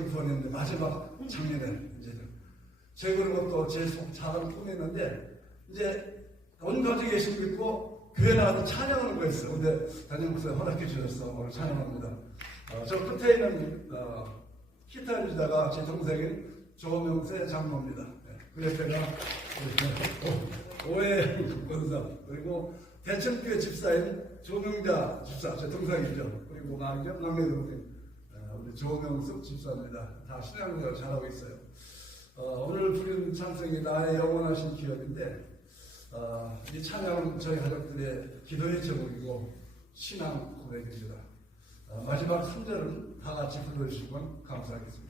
보냈는데 마지막 작년에 이제 제 그리고 또제 자랑 꾸몄는데 이제 온 가족이 예수 믿고 교회 나가서 찬양하는 거였어요. 근데 담임 목사 허락해 주셔서 오늘 찬양합니다. 어, 저 끝에 있는 어, 기타 연주자가 제 동생인 조명세 장모입니다. 네. 그래서 제가 오- 오해 권사 그리고 대천교회 집사인 조명자 집사 제 동생이죠. 그리고 막내 막내 동생 조명숙 집사입니다. 다 신앙생활 잘하고 있어요. 어, 오늘 부른 찬송이 나의 영원하신 기업인데 어, 이 찬양은 저희 가족들의 기도의 제목이고 신앙 고백입니다. 어, 마지막 3절은 다 같이 불러주시면 감사하겠습니다.